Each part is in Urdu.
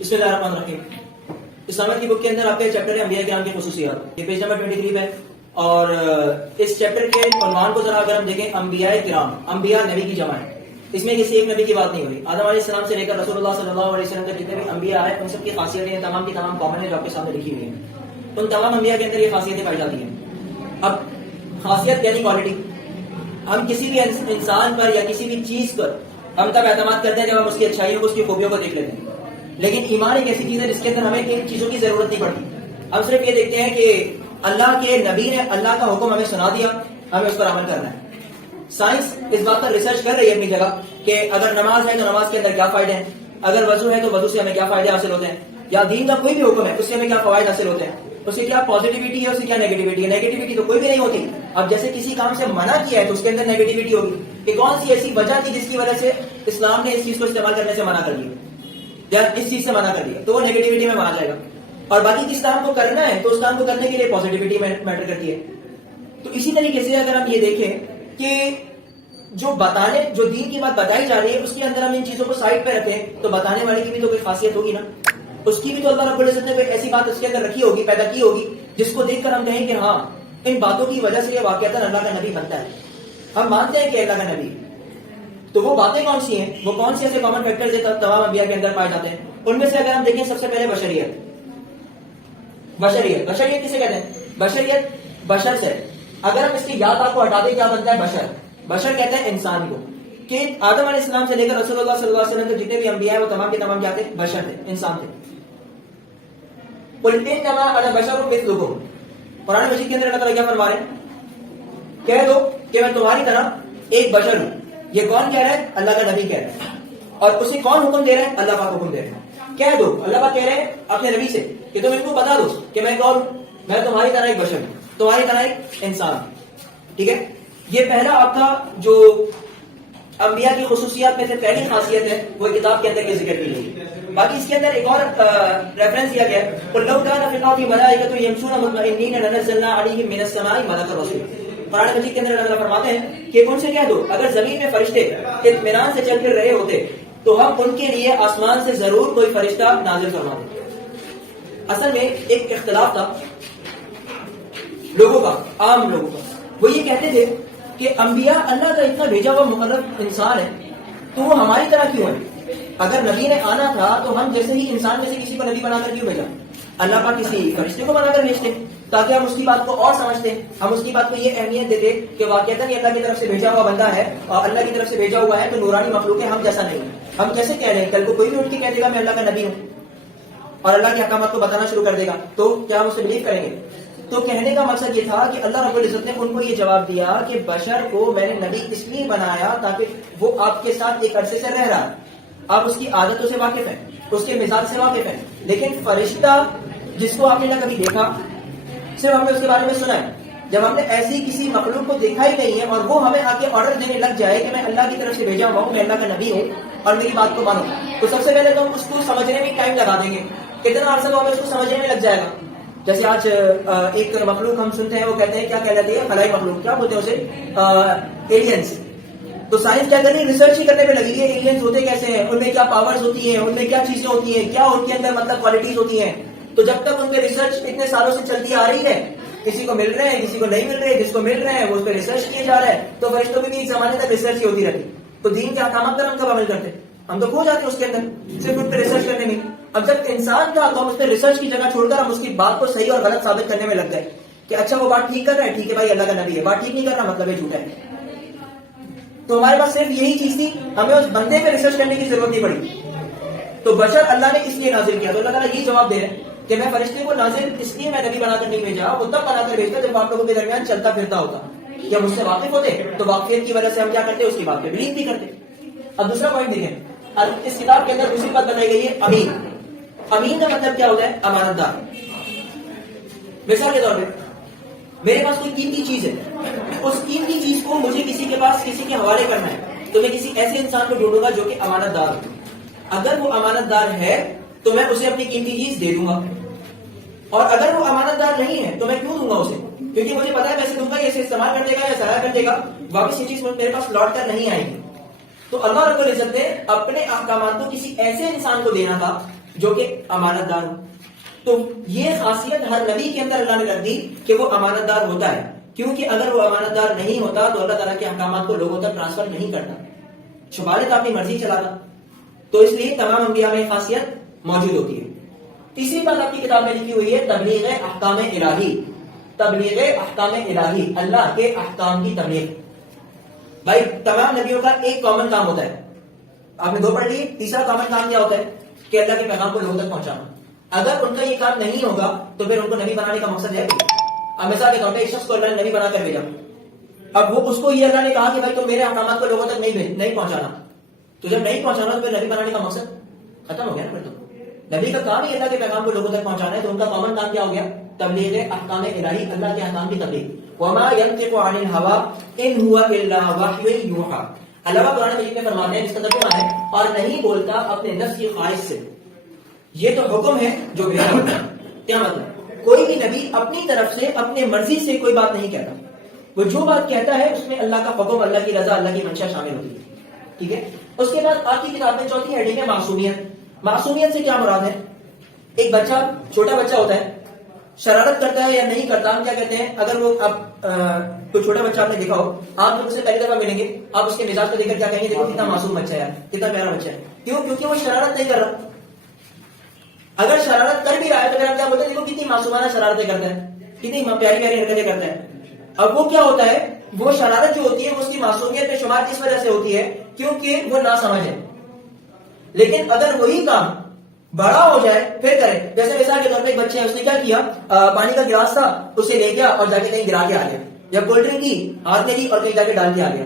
بسم اللہ الرحمن الرحیم۔ اسلامت کی بک کے اندر آپ کا چیپٹر ہے انبیاء کرام کی خصوصیات، یہ پیج نمبر 23 ہے، اور اس چیپٹر کے عنوان کو ذرا اگر ہم دیکھیں انبیاء کرام، انبیاء نبی کی جمع ہے، اس میں کسی ایک نبی کی بات نہیں ہو رہی۔ آدم علیہ السلام سے لے کر رسول اللہ صلی اللہ علیہ وسلم تک جتنے بھی انبیاء آئے ان سب کی خاصیتیں ہیں، تمام کی تمام کامن ہیں جو آپ کے سامنے لکھی ہوئی ہیں۔ ان تمام انبیاء کے اندر یہ خاصیتیں پائی جاتی ہیں۔ اب خاصیت یعنی کوالٹی، ہم کسی بھی انسان پر یا کسی بھی چیز پر ہم تب اعتماد کرتے ہیں جب ہم اس کی اچھائیوں کو، اس کی خوبیوں کو دیکھ لیتے ہیں، لیکن ایمان ایک ایسی چیز ہے جس کے اندر ہمیں ان چیزوں کی ضرورت نہیں پڑتی۔ ہم صرف یہ دیکھتے ہیں کہ اللہ کے نبی نے اللہ کا حکم ہمیں سنا دیا، ہمیں اس پر عمل کرنا ہے۔ سائنس اس بات پر ریسرچ کر رہی ہے اپنی جگہ کہ اگر نماز ہے تو نماز کے اندر کیا فائدے ہیں، اگر وضو ہے تو وضو سے ہمیں کیا فائدے حاصل ہوتے ہیں، یا دین کا کوئی بھی حکم ہے اس سے ہمیں کیا فوائد حاصل ہوتے ہیں، اس کی کیا پازیٹیوٹی ہے، اس کی کیا نیگیٹیوٹی ہے۔ نیگیٹیوٹی تو کوئی بھی نہیں ہوتی۔ اب جیسے کسی کام سے منع کیا ہے تو اس کے اندر نیگیٹیوٹی ہوگی کہ کون سی ایسی وجہ تھی جس کی وجہ سے اسلام نے اس چیز کو استعمال کرنے سے منع کر دیا یا اس چیز سے منع کر دیا، تو وہ نیگیٹیوٹی میں مانا جائے گا۔ اور باقی جس کام کو کرنا ہے تو اس کام کو کرنے کے لیے پازیٹیوٹی میٹر کرتی ہے۔ تو اسی طریقے سے اگر ہم یہ دیکھیں کہ جو دین کی بات بتائی جا رہی ہے اس کے اندر ہم ان چیزوں کو سائڈ پہ رکھیں تو بتانے والے کی بھی تو کوئی خاصیت ہوگی نا، اس کی بھی تو اللہ رب العزت نے کوئی ایسی بات اس کے اندر رکھی ہوگی، پیدا کی ہوگی، جس کو دیکھ کر ہم کہیں کہ ہاں ان باتوں کی وجہ سے یہ واقعتاً اللہ کا نبی بنتا ہے، ہم مانتے ہیں کہ اللہ کا نبی ہے۔ تو وہ باتیں کون سی ہیں، وہ کون سی ایسے کامن فیکٹرز ہیں تمام انبیاء کے اندر پائے جاتے ہیں؟ ان میں سے اگر ہم دیکھیں سب سے پہلے بشریت کسے کہتے ہیں؟ بشریت بشر سے، اگر ہم اس کی یاد آپ کو ہٹا دیں کیا بنتا ہے؟ بشر کہتے ہیں انسان کو، کہ آدم علیہ السلام سے لے کر رسول اللہ صلی اللہ علیہ وسلم تک جتنے بھی انبیاء ہیں وہ تمام کے تمام کیا تھے؟ بشر تھے، انسان تھے۔ قل انما انا بشر مثلکم، قرآن مجید کے اندر اللہ تعالیٰ کیا فرما رہے ہیں؟ کہہ دو کہ میں تمہاری طرح ایک بشر ہوں۔ یہ کون کہہ رہا ہے؟ اللہ کا نبی کہہ رہا ہے۔ اور اسے کون حکم دے رہا ہے؟ اللہ پاک حکم دے رہے ہیں۔ کہہ دو، اللہ پاک کہہ رہے ہیں اپنے نبی سے کہ تم ان کو بتا دو کہ میں کون ہوں، میں تمہاری طرح ایک بشر ہوں، تمہاری طرح ایک انسان ہوں۔ ٹھیک ہے، یہ پہلا آپ کا جو انبیاء کی خصوصیات میں سے پہلی خاصیت ہے وہ کتاب کے اندر کے ذکر کی گئی۔ باقی اس کے اندر ایک اور ریفرنس دیا گیا ہے، قل لو کان فی الارض ملائکۃ یمشون مطمئنین لنزلنا علیہم من السماء ملکا رسولا۔ قرآن مجید کے اندر اللہ فرماتے ہیں کہ ان سے کہہ دو اگر زمین میں فرشتے اطمینان سے چل پھر رہے ہوتے تو ہم ان کے لیے آسمان سے ضرور کوئی فرشتہ نازل فرما دیں۔ اصل میں ایک اختلاف تھا لوگوں کا، عام لوگوں کا، وہ یہ کہتے تھے کہ انبیاء اللہ کا اتنا بھیجا ہوا مقرب انسان ہے تو وہ ہماری طرح کیوں ہے؟ اگر نبی نے آنا تھا تو ہم جیسے ہی انسان میں سے کسی کو نبی بنا کر کیوں بھیجا؟ اللہ پاک کسی فرشتے کو بنا کر بھیجتے تاکہ ہم اس کی بات کو اور سمجھتے، ہم اس کی بات کو یہ اہمیت دیتے کہ واقعتاً یہ اللہ کی طرف سے بھیجا ہوا بندہ ہے اور اللہ کی طرف سے بھیجا ہوا ہے تو نورانی مخلوق ہے، ہم جیسا نہیں۔ ہم کیسے کہہ رہے ہیں کل کو کوئی بھی اٹھ کے کہہ دے گا میں اللہ کا نبی ہوں اور اللہ کے احکامات کو بتانا شروع کر دے گا تو کیا ہم اسے بلیو کریں گے؟ تو کہنے کا مقصد یہ تھا کہ اللہ رب العزت نے ان کو یہ جواب دیا کہ بشر کو میں نے نبی اس لیے بنایا تاکہ وہ آپ کے ساتھ ایک عرصے سے رہ رہا ہے، آپ اس کی عادتوں سے واقف ہیں، اس کے مزاج سے واقف ہیں، لیکن فرشتہ جس کو آپ نے نہ کبھی دیکھا، صرف ہم نے اس کے بارے میں سنا ہے، جب ہم نے ایسی کسی مخلوق کو دیکھا ہی نہیں ہے اور وہ ہمیں آ کے آرڈر دینے لگ جائے کہ میں اللہ کی طرف سے بھیجا ہوا ہوں، میں اللہ کا نبی ہوں اور میری بات کو مانو، تو سب سے پہلے تو ہم اس کو سمجھنے میں ٹائم لگا دیں گے، کتنا عرصہ تو ہمیں اس کو سمجھنے میں لگ جائے گا۔ جیسے آج ایک مخلوق ہم سنتے ہیں وہ کہتے ہیں کیا کہلاتی ہے؟ خلائی مخلوق، کیا بولتے ہیں اسے؟ ایلینز۔ تو سائنس کیا کر رہی ہے؟ ریسرچ ہی کرنے پہ لگی ہے، ایلینز ہوتے کیسے ہیں، ان میں کیا پاورز ہوتی ہیں، ان میں کیا چیزیں ہوتی ہیں، کیا ان کے اندر مطلب کوالٹیز ہوتی ہیں۔ تو جب تک ان پہ ریسرچ اتنے سالوں سے چلتی آ رہی ہے، کسی کو مل رہے ہیں کسی کو نہیں مل رہے، جس کو مل رہے ہیں وہ اس پہ ریسرچ کیے جا رہا ہے، تو فرشتوں بھی ایک زمانے تک ریسرچ ہی ہوتی رہتی۔ تو دین کے احکامات پر ہم کب عمل کرتے؟ ہم تو کھو جاتے اس کے اندر صرف ان پہ ریسرچ کرنے میں۔ اب جب انسان کا تو ہم اس پہ ریسرچ کی جگہ چھوڑ کر ہم اس کی بات کو صحیح اور غلط ثابت کرنے میں لگ گئے کہ اچھا وہ بات ٹھیک کر رہا ہے، ٹھیک ہے بھائی اللہ کا نبی ہے، بات ٹھیک نہیں کر رہا مطلب یہ جھوٹا ہے۔ تو ہمارے پاس صرف یہی چیز تھی، ہمیں اس بندے پہ ریسرچ کرنے کی ضرورت نہیں پڑی۔ تو بشر اللہ نے اس لیے نازل کیا، تو اللہ تعالیٰ یہ جواب دے رہے ہیں کہ میں فرشتے کو نازل اس لیے میں نبی بنا کر نہیں بھیجا، وہ تب بنا کر بھیجتا جب آپ لوگوں کے درمیان چلتا پھرتا ہوتا، یا مجھ سے واقف ہوتے تو واقفیت کی وجہ سے ہم کیا کرتے اس کی بات پہ بلیو بھی کرتے۔ اب دوسرا پوائنٹ دیکھیں، اس کتاب کے اندر دوسری بات بتائی گئی ہے امین۔ امین کا مطلب کیا ہوتا ہے؟ امانت دار۔ مثال کے طور پہ میرے پاس کوئی قیمتی چیز ہے، اس قیمتی چیز کو مجھے کسی کے پاس کسی کے حوالے کرنا ہے تو میں کسی ایسے انسان کو ڈھونڈوں گا جو کہ امانت دار ہو۔ اگر وہ امانت دار ہے تو میں اسے اپنی قیمتی چیز دے دوں گا، اور اگر وہ امانت دار نہیں ہے تو میں کیوں دوں گا اسے؟ کیونکہ مجھے پتا ہے پیسے دوں گا یہ اسے استعمال کر دے گا یا ضائع کر دے گا، واپس یہ چیز میرے پاس لوٹ کر نہیں آئے گی۔ تو اللہ رب العزت نے اپنے احکامات کو کسی ایسے انسان کو دینا تھا جو کہ امانت دار ہو. تو یہ خاصیت ہر نبی کے اندر اللہ نے رکھ دی کہ وہ امانت دار ہوتا ہے, کیونکہ اگر وہ امانت دار نہیں ہوتا تو اللہ تعالیٰ کے احکامات کو لوگوں تک ٹرانسفر نہیں کرتا, چھپا لیتا, اپنی مرضی چلاتا. تو اس لیے تمام انبیاء میں خاصیت موجود ہوتی ہے. تیسری بات آپ کی کتاب میں لکھی ہوئی ہے تبلیغ احکام الہی. تبلیغ احکام الہی, اللہ کے احکام کی تبلیغ. بھائی تمام نبیوں کا ایک کامن کام ہوتا ہے, آپ نے دو پڑھ لی. تیسرا کامن کام کیا ہوتا ہے کہ اللہ کے پیغام کو لوگوں تک پہنچانا. اگر ان کا یہ کام نہیں ہوگا تو پھر ان کو نبی بنانے کا مقصد ہے. اب مثال کے طور پہ ایک شخص کو اللہ نے نبی بنا کر بھیجا, اب وہ اس کو یہ اللہ نے کہا کہ بھائی تم میرے احکامات کو لوگوں تک نہیں پہنچانا, تو جب نہیں پہنچانا تو پھر نبی بنانے کا مقصد ختم ہو گیا نا. پھر تو نبی کا کام ہی اللہ کے پیغام کو لوگوں تک پہنچانا ہے, تو ان کا کامن کام کیا ہو گیا؟ تبلیغ احکام الہی, اللہ کے احکام کی تبلیغ. وما ينطق عن الهوى ان هو الا وحی یوحى. اللہ قرآن مجید میں فرماتے ہیں, اس کا ترجمہ ہے اور نہیں بولتا اپنے نفس کی خواہش سے. یہ تو حکم ہے جو بھیجا ہوتا ہے. کیا مطلب؟ کوئی بھی نبی اپنی طرف سے اپنے مرضی سے کوئی بات نہیں کہتا. وہ جو بات کہتا ہے اس میں اللہ کا حکم, اللہ کی رضا, اللہ کی منشا شامل ہوتی ہے. ٹھیک ہے. اس کے بعد آپ کی کتاب میں چوتھی ہیڈنگ ہے معصومیت. معصومیت سے کیا مراد ہے؟ ایک بچہ, چھوٹا بچہ ہوتا ہے, شرارت کرتا ہے یا نہیں کرتا, ہم کیا کہتے ہیں؟ اگر وہ کوئی چھوٹا بچہ آپ نے دیکھا ہو, آپ جب اسے پہلی دفعہ ملیں گے, آپ اس کے مزاج کو دیکھ کر کیا کہیں گے؟ دیکھو کتنا معصوم بچہ ہے, کتنا پیارا بچہ ہے. کیوں؟ کیونکہ وہ شرارت نہیں کر رہا. اگر شرارت کر بھی رہا ہے تو پھر ہم کیا بولتے ہیں؟ دیکھو کتنی معصومانہ شرارتیں کرتا ہے, کتنی پیاری پیاری حرکتیں کرتا ہے. اب وہ کیا ہوتا ہے؟ وہ شرارت جو ہوتی ہے وہ اس کی معصومیت میں شمار کس وجہ سے ہوتی ہے؟ کیونکہ وہ ناسمجھ ہے. لیکن اگر وہی کام بڑا ہو جائے پھر کرے, جیسے مثال کے طور پہ ایک بچے ہیں, اس نے کیا کیا, پانی کا گلاس تھا, اسے لے گیا اور جا کے کہیں گرا کے آ گیا, یا کولڈ ڈرنک کی ہاتھ میں لی اور کہیں جا کے ڈال کے آ گیا.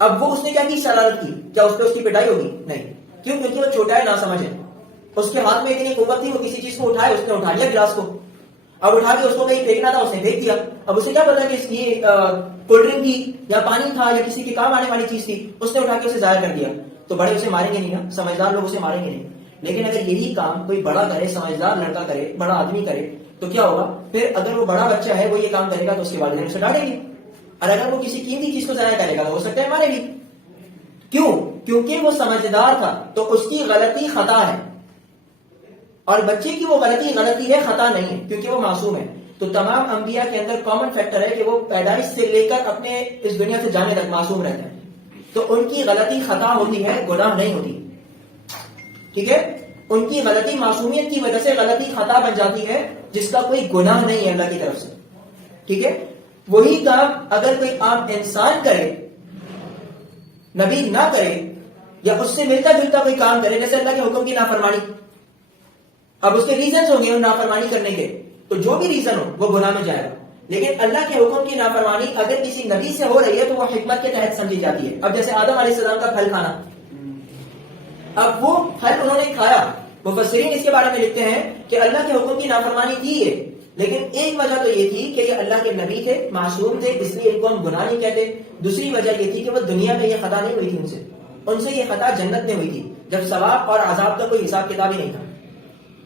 اب وہ اس نے کیا کی؟ شرارت کی. کیا اس پہ اس کی پٹائی ہوگی؟ نہیں. کیوں؟ کیونکہ وہ چھوٹا ہے, ناسمجھ ہے. اس کے ہاتھ میں اتنی قوت تھی, وہ کسی چیز کو اٹھائے, اس نے اٹھا لیا گلاس کو. اب اٹھا کے اس کو کہیں پھینکنا تھا, اس نے پھینک دیا. اب اسے کیا پتا کہ یہ کولڈ ڈرنک تھی یا پانی تھا یا کسی کے کام آنے والی چیز تھی, اس نے اٹھا کے اسے ضائع کر دیا. تو بڑے اسے ماریں گے نہیں نا, سمجھدار لوگ اسے ماریں گے نہیں. لیکن اگر یہی کام کوئی بڑا کرے, سمجھدار لڑکا کرے, بڑا آدمی کرے, تو کیا ہوگا؟ پھر اگر وہ بڑا بچہ ہے, وہ یہ کام کرے گا تو اس کے والدین اسے ڈانٹیں گے, اور اگر وہ کسی قیمتی چیز کو ضائع کرے گا تو ہو سکتا ہے مارے بھی. کیوں؟ کیونکہ وہ سمجھدار تھا, تو اس کی غلطی خطا ہے, اور بچے کی وہ غلطی ہے, خطا نہیں ہے, کیونکہ وہ معصوم ہے. تو تمام انبیاء کے اندر کامن فیکٹر ہے کہ وہ پیدائش سے لے کر اپنے اس دنیا سے جانے تک معصوم رہتے ہیں. تو ان کی غلطی خطا ہوتی ہے, گناہ نہیں ہوتی. ٹھیک ہے. ان کی غلطی معصومیت کی وجہ سے غلطی خطا بن جاتی ہے, جس کا کوئی گناہ نہیں ہے اللہ کی طرف سے. ٹھیک ہے. وہی کام اگر کوئی عام انسان کرے, نبی نہ کرے, یا اس سے ملتا جلتا کوئی کام کرے, جیسے اللہ کے حکم کی نافرمانی, اب اس کے ریزنز ہوں گے نافرمانی کرنے کے, تو جو بھی ریزن ہو وہ گناہ میں جائے گا. لیکن اللہ کے حکم کی نافرمانی اگر کسی نبی سے ہو رہی ہے تو وہ حکمت کے تحت سمجھی جاتی ہے. اب جیسے آدم علیہ السلام کا پھل کھانا, اب وہ پھل انہوں نے کھایا, مفسرین اس کے بارے میں لکھتے ہیں کہ اللہ کے حکم کی نافرمانی کی ہے, لیکن ایک وجہ تو یہ تھی کہ یہ اللہ کے نبی تھے, معصوم تھے, اس لیے ان کو ہم گناہ نہیں کہتے. دوسری وجہ یہ تھی کہ وہ دنیا میں یہ خطا نہیں ہوئی تھی ان سے یہ خطا جنت میں ہوئی تھی, جب ثواب اور عذاب کا کوئی حساب کتاب ہی نہیں تھا.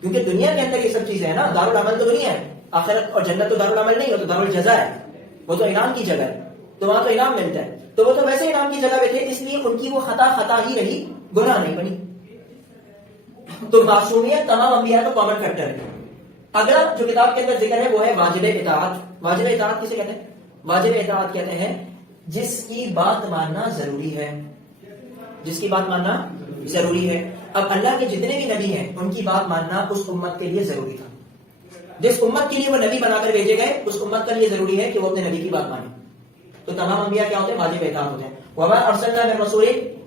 کیونکہ دنیا کے اندر یہ سب چیزیں ہیں نا, دارالعمل تو دنیا ہے, آخرت اور جنت تو دارالعمل نہیں ہے, تو دارالجزا ہے, وہ تو انعام کی جگہ ہے, تو وہاں تو انعام ملتا ہے. تو وہ تو ویسے انعام کی جگہ پہ تھے, اس لیے ان کی وہ خطا ہی رہی, گناہ نہیں بنی. تو معصومیت تمام انبیاء کا کامن فیکٹر ہے. اگلا جو کتاب کے اندر ذکر ہے وہ ہے واجب اطاعت. واجب اطاعت کسے کہتے ہیں؟ واجب اطاعت کہتے ہیں جس کی بات ماننا ضروری ہے, جس کی بات ماننا ضروری ہے. اب اللہ کے جتنے بھی نبی ہیں ان کی بات ماننا اس امت کے لیے ضروری تھا. جس امت کے لیے وہ نبی بنا کر بھیجے گئے اس امت کے لیے ضروری ہے کہ وہ اپنے نبی کی بات مانے. تو تمام انبیاء کیا ہوتے ہیں؟ واجب اطاعت ہوتے ہیں. وما ارسلنا من رسول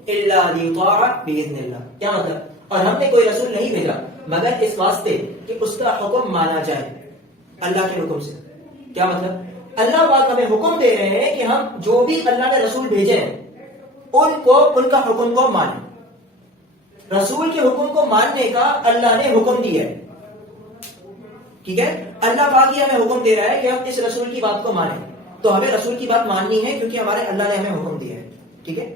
الا ليطاع باذن الله. کیا مطلب؟ اور ہم نے کوئی رسول نہیں بھیجا مگر اس واسطے کہ اس کا حکم مانا جائے اللہ کے حکم سے. کیا مطلب؟ اللہ پاک ہمیں حکم دے رہے ہیں کہ ہم جو بھی اللہ نے رسول بھیجے ہیں ان کا حکم کو مانیں. رسول کے حکم کو ماننے کا اللہ نے حکم دیا ہے. ٹھیک ہے. اللہ پاک ہی ہمیں حکم دے رہا ہے کہ ہم اس رسول کی بات کو مانیں, تو ہمیں رسول کی بات ماننی ہے کیونکہ ہمارے اللہ نے ہمیں حکم دیا ہے. ٹھیک ہے.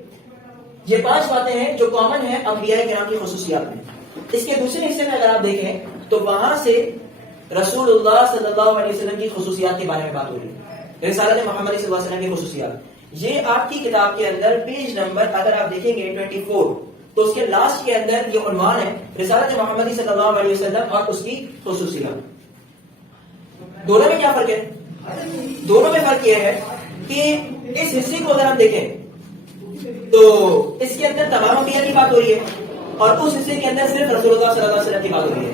یہ 5 باتیں ہیں جو کامن ہیں انبیاء کرام کی خصوصیات میں. اس کے دوسرے حصے میں اگر آپ دیکھیں تو وہاں سے رسول اللہ صلی اللہ علیہ وسلم کی خصوصیات کے بارے میں بات ہو رہی ہے, رسالت محمد صلی اللہ علیہ وسلم کی خصوصیات. یہ آپ کی کتاب کے اندر پیج نمبر اگر آپ دیکھیں گے 24, تو اس کے لاسٹ کے اندر یہ عنوان ہے رسالت محمدی صلی اللہ علیہ وسلم اور اس کی خصوصیات. دونوں میں کیا فرق ہے؟ دونوں میں فرق یہ ہے کہ اس حصے کو اگر ہم دیکھیں تو اس کے اندر تمام انبیاء کی بات ہو رہی ہے اور اس حصے کے اندر صرف رسول اللہ صلی اللہ علیہ وسلم کی بات ہو رہی ہے.